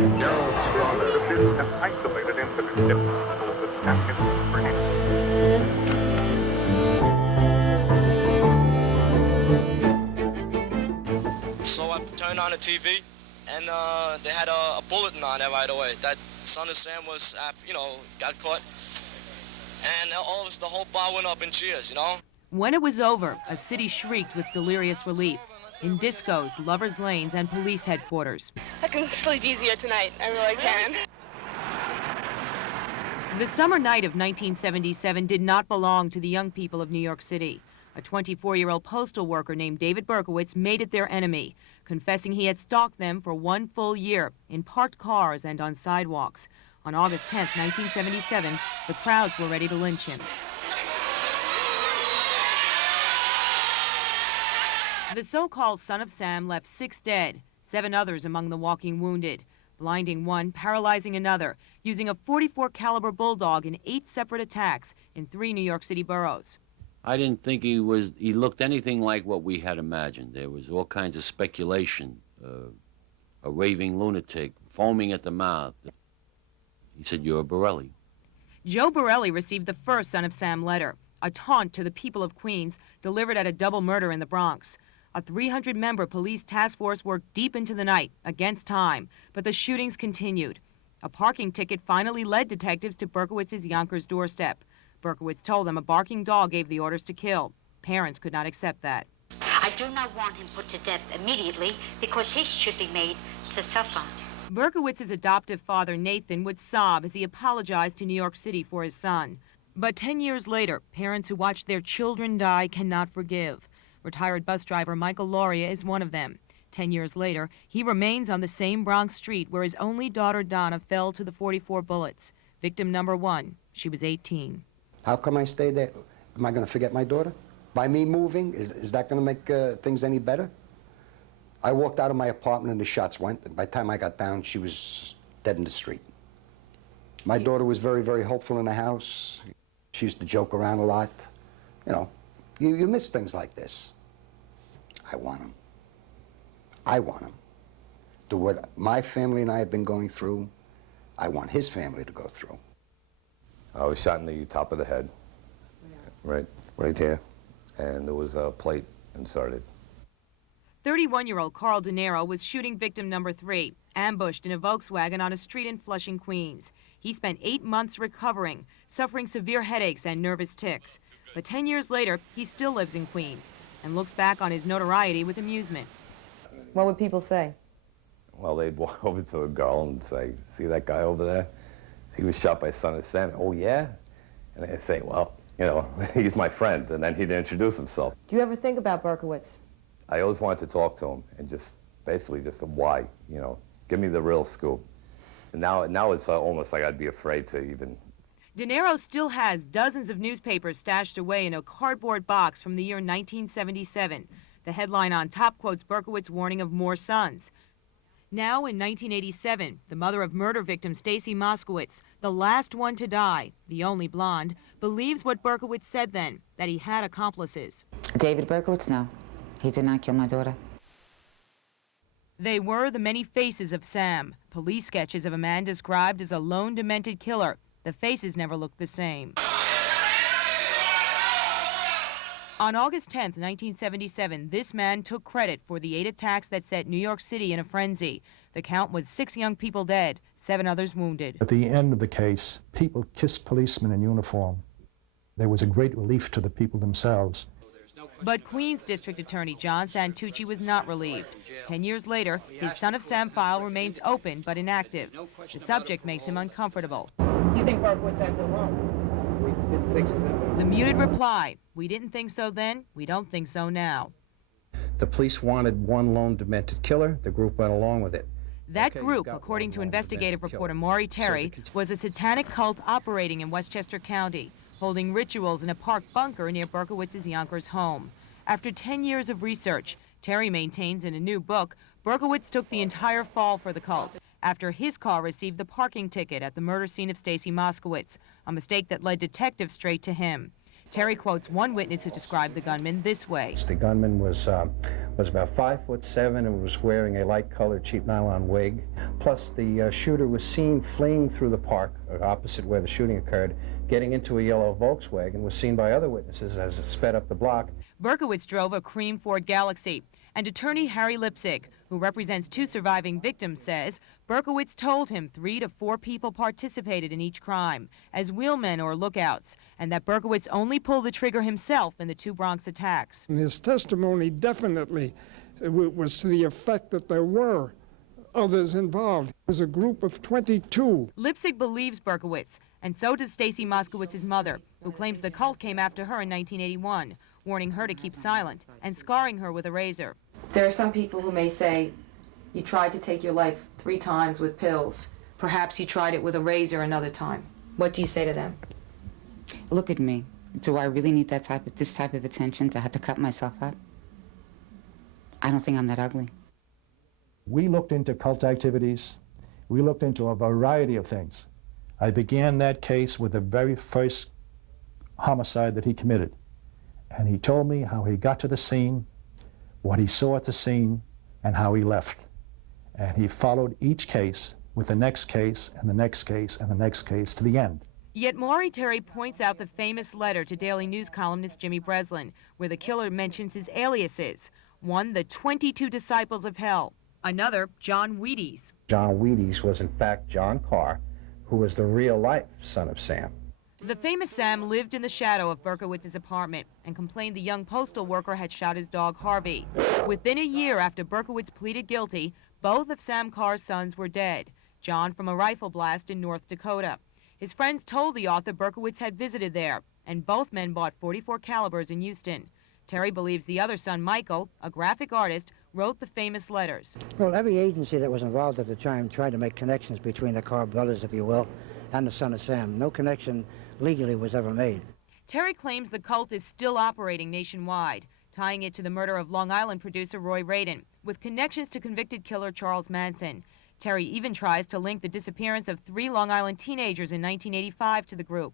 Gerald Strong of this an isolated incident difficult with Captain British. So I turned on the TV, and they had a bulletin on it right away that Son of Sam was, got caught. And the whole bar went up in cheers, When it was over, a city shrieked with delirious relief. In discos, lovers' lanes, and police headquarters. I can sleep easier tonight. I really can. The summer night of 1977 did not belong to the young people of New York City. A 24-year-old postal worker named David Berkowitz made it their enemy, confessing he had stalked them for 1 full year in parked cars and on sidewalks. On August 10, 1977, the crowds were ready to lynch him. The so-called Son of Sam left 6 dead, 7 others among the walking wounded, blinding one, paralyzing another, using a .44 caliber bulldog in 8 separate attacks in 3 New York City boroughs. I didn't think he looked anything like what we had imagined. There was all kinds of speculation, a raving lunatic, foaming at the mouth. He said, "You're a Borelli." Joe Borelli received the first Son of Sam letter, a taunt to the people of Queens, delivered at a double murder in the Bronx. A 300-member police task force worked deep into the night, against time, but the shootings continued. A parking ticket finally led detectives to Berkowitz's Yonkers doorstep. Berkowitz told them a barking dog gave the orders to kill. Parents could not accept that. I do not want him put to death immediately because he should be made to suffer. Berkowitz's adoptive father, Nathan, would sob as he apologized to New York City for his son. But 10 years later, parents who watched their children die cannot forgive. Retired bus driver Michael Lauria is one of them. 10 years later, he remains on the same Bronx street where his only daughter, Donna, fell to the 44 bullets. Victim number 1, she was 18. How come I stayed there? Am I going to forget my daughter? By me moving, is that going to make things any better? I walked out of my apartment and the shots went, and by the time I got down, she was dead in the street. My daughter was very, very hopeful in the house. She used to joke around a lot. You know, you miss things like this. I want him. I want him. Do what my family and I have been going through, I want his family to go through. I was shot in the top of the head, right here, and there was a plate inserted. 31-year-old Carl De Niro was shooting victim number 3, ambushed in a Volkswagen on a street in Flushing, Queens. He spent 8 months recovering, suffering severe headaches and nervous tics. But 10 years later, he still lives in Queens and looks back on his notoriety with amusement. What would people say? Well, they'd walk over to a girl and say, "See that guy over there? He was shot by Son of Sam." "Oh, yeah?" And they'd say, "Well, you know, he's my friend." And then he'd introduce himself. Do you ever think about Berkowitz? I always wanted to talk to him and basically why, give me the real scoop. And now it's almost like I'd be afraid to even. De Niro still has dozens of newspapers stashed away in a cardboard box from the year 1977. The headline on top quotes Berkowitz's warning of more sons. Now, in 1987, the mother of murder victim Stacy Moskowitz, the last one to die, the only blonde, believes what Berkowitz said then, that he had accomplices. David Berkowitz, no. He did not kill my daughter. They were the many faces of Sam, police sketches of a man described as a lone demented killer. The faces never looked the same. On August 10, 1977, this man took credit for the 8 attacks that set New York City in a frenzy. The count was 6 young people dead, 7 others wounded. At the end of the case, people kissed policemen in uniform. There was a great relief to the people themselves. But Queens District Attorney John Santucci was not relieved. 10 years later, his Son of Sam file remains open but inactive. The subject makes him uncomfortable. You think Berkowitz acted alone? We didn't think so. The muted reply, "We didn't think so then, we don't think so now." The police wanted one lone demented killer. The group went along with it. That group, according to investigative reporter Maury Terry, was a satanic cult operating in Westchester County, holding rituals in a park bunker near Berkowitz's Yonkers home. After 10 years of research, Terry maintains in a new book, Berkowitz took the entire fall for the cult after his car received the parking ticket at the murder scene of Stacy Moskowitz, a mistake that led detectives straight to him. Terry quotes one witness who described the gunman this way. The gunman was was about 5'7" and was wearing a light-colored cheap nylon wig. Plus, the shooter was seen fleeing through the park, opposite where the shooting occurred, getting into a yellow Volkswagen, was seen by other witnesses as it sped up the block. Berkowitz drove a cream Ford Galaxy, and attorney Harry Lipzig, who represents 2 surviving victims, says Berkowitz told him 3 to 4 people participated in each crime as wheelmen or lookouts, and that Berkowitz only pulled the trigger himself in the 2 Bronx attacks. And his testimony definitely was to the effect that there were others involved. It was a group of 22. Lipzig believes Berkowitz, and so does Stacy Moskowitz's mother, who claims the cult came after her in 1981, warning her to keep silent and scarring her with a razor. There are some people who may say, you tried to take your life 3 times with pills. Perhaps you tried it with a razor another time. What do you say to them? Look at me. Do I really need this type of attention to have to cut myself up? I don't think I'm that ugly. We looked into cult activities. We looked into a variety of things. I began that case with the very first homicide that he committed. And he told me how he got to the scene, what he saw at the scene, and how he left. And he followed each case with the next case and the next case and the next case to the end. Yet Maury Terry points out the famous letter to Daily News columnist Jimmy Breslin, where the killer mentions his aliases. One, the 22 Disciples of Hell. Another, John Wheaties. John Wheaties was in fact John Carr, who was the real-life son of Sam. The famous Sam lived in the shadow of Berkowitz's apartment and complained the young postal worker had shot his dog Harvey. Within a year after Berkowitz pleaded guilty, both of Sam Carr's sons were dead, John from a rifle blast in North Dakota. His friends told the author Berkowitz had visited there, and both men bought .44 calibers in Houston. Terry believes the other son, Michael, a graphic artist, wrote the famous letters. Well, every agency that was involved at the time tried to make connections between the Carr brothers, if you will, and the son of Sam. No connection legally was ever made. Terry claims the cult is still operating nationwide, tying it to the murder of Long Island producer Roy Radin, with connections to convicted killer Charles Manson. Terry even tries to link the disappearance of 3 Long Island teenagers in 1985 to the group.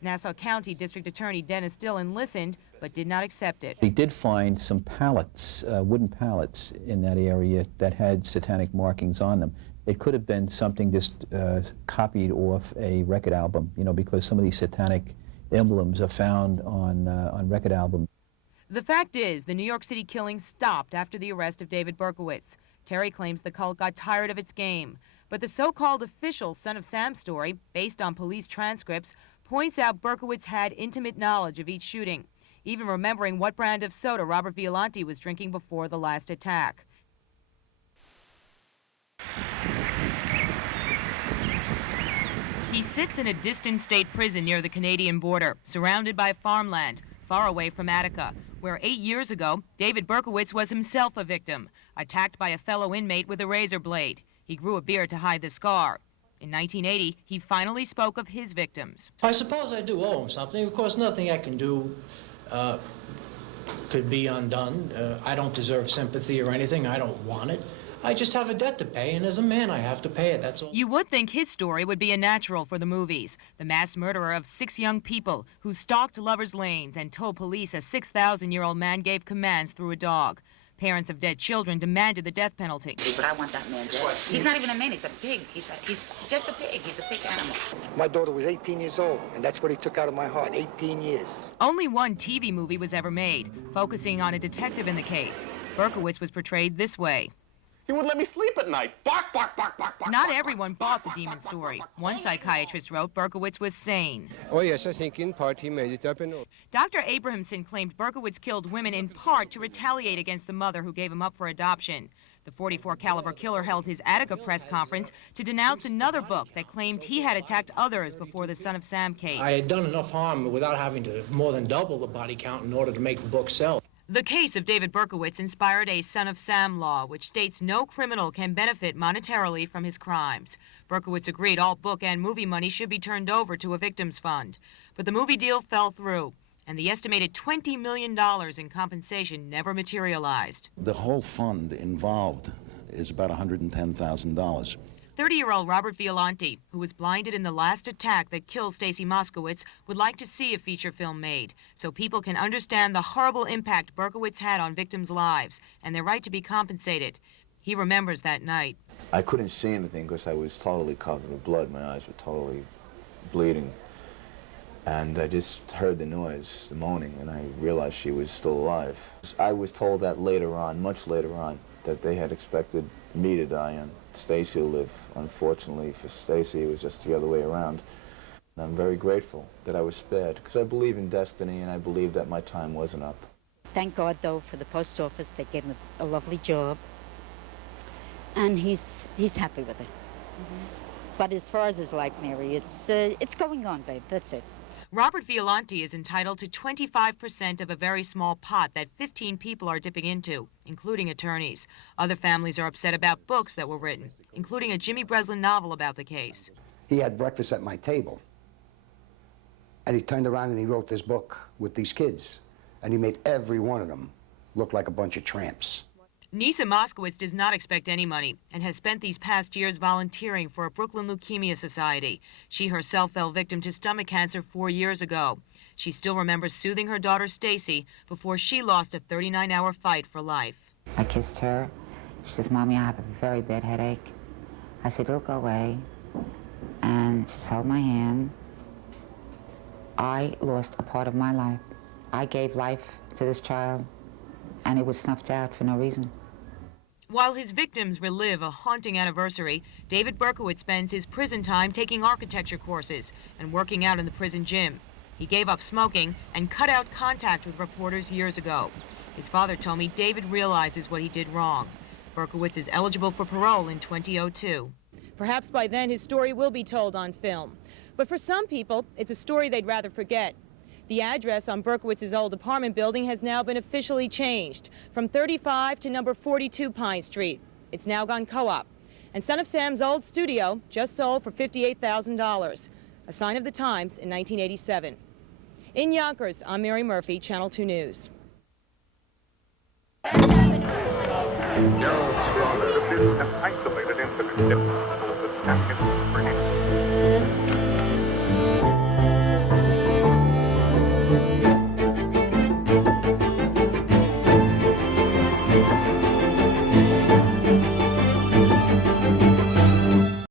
Nassau County District Attorney Dennis Dillon listened, but did not accept it. They did find some pallets, wooden pallets in that area that had satanic markings on them. It could have been something just copied off a record album, you know, because some of these satanic emblems are found on record albums. The fact is, the New York City killing stopped after the arrest of David Berkowitz. Terry claims the cult got tired of its game. But the so-called official Son of Sam story, based on police transcripts, points out Berkowitz had intimate knowledge of each shooting, even remembering what brand of soda Robert Violante was drinking before the last attack. He sits in a distant state prison near the Canadian border, surrounded by farmland, far away from Attica, where 8 years ago, David Berkowitz was himself a victim, attacked by a fellow inmate with a razor blade. He grew a beard to hide the scar. In 1980, he finally spoke of his victims. I suppose I do owe him something. Of course, nothing I can do could be undone. I don't deserve sympathy or anything. I don't want it. I just have a debt to pay, and as a man, I have to pay it, that's all. You would think his story would be a natural for the movies. The mass murderer of 6 young people who stalked lovers' lanes and told police a 6,000-year-old man gave commands through a dog. Parents of dead children demanded the death penalty. But I want that man dead. He's not even a man, he's a pig. He's just a pig. He's a pig animal. My daughter was 18 years old, and that's what he took out of my heart, 18 years. Only one TV movie was ever made, focusing on a detective in the case. Berkowitz was portrayed this way. He wouldn't let me sleep at night. Bark, bark, bark, bark, bark. Not everyone bought the demon story. One psychiatrist wrote Berkowitz was sane. Oh, yes, I think in part he made it up and all. Dr. Abrahamson claimed Berkowitz killed women in part to retaliate against the mother who gave him up for adoption. The .44 caliber killer held his Attica press conference to denounce another book that claimed he had attacked others before the Son of Sam case. I had done enough harm without having to more than double the body count in order to make the book sell. The case of David Berkowitz inspired a Son of Sam law, which states no criminal can benefit monetarily from his crimes. Berkowitz agreed all book and movie money should be turned over to a victims fund. But the movie deal fell through, and the estimated $20 million in compensation never materialized. The whole fund involved is about $110,000. 30-year-old Robert Violante, who was blinded in the last attack that killed Stacy Moskowitz, would like to see a feature film made so people can understand the horrible impact Berkowitz had on victims' lives and their right to be compensated. He remembers that night. I couldn't see anything because I was totally covered with blood. My eyes were totally bleeding. And I just heard the noise, the moaning, and I realized she was still alive. I was told that later on, much later on, that they had expected me to die and Stacy to live. Unfortunately for Stacy, it was just the other way around. And I'm very grateful that I was spared, because I believe in destiny and I believe that my time wasn't up. Thank God, though, for the post office. They gave him a lovely job, and he's happy with it. Mm-hmm. But as far as his life, Mary, it's going on, babe. That's it. Robert Violante is entitled to 25% of a very small pot that 15 people are dipping into, including attorneys. Other families are upset about books that were written, including a Jimmy Breslin novel about the case. He had breakfast at my table, and he turned around and he wrote this book with these kids, and he made every one of them look like a bunch of tramps. Nisa Moskowitz does not expect any money and has spent these past years volunteering for a Brooklyn Leukemia Society. She herself fell victim to stomach cancer 4 years ago. She still remembers soothing her daughter Stacy before she lost a 39-hour fight for life. I kissed her. She says, Mommy, I have a very bad headache. I said, it'll go away. And she held my hand. I lost a part of my life. I gave life to this child, and it was snuffed out for no reason. While his victims relive a haunting anniversary, David Berkowitz spends his prison time taking architecture courses and working out in the prison gym. He gave up smoking and cut out contact with reporters years ago. His father told me David realizes what he did wrong. Berkowitz is eligible for parole in 2002. Perhaps by then his story will be told on film. But for some people, it's a story they'd rather forget. The address on Berkowitz's old apartment building has now been officially changed from 35 to number 42 Pine Street. It's now gone co-op. And Son of Sam's old studio just sold for $58,000, a sign of the times in 1987. In Yonkers, I'm Mary Murphy, Channel 2 News. Gerald Strong, an isolated incident,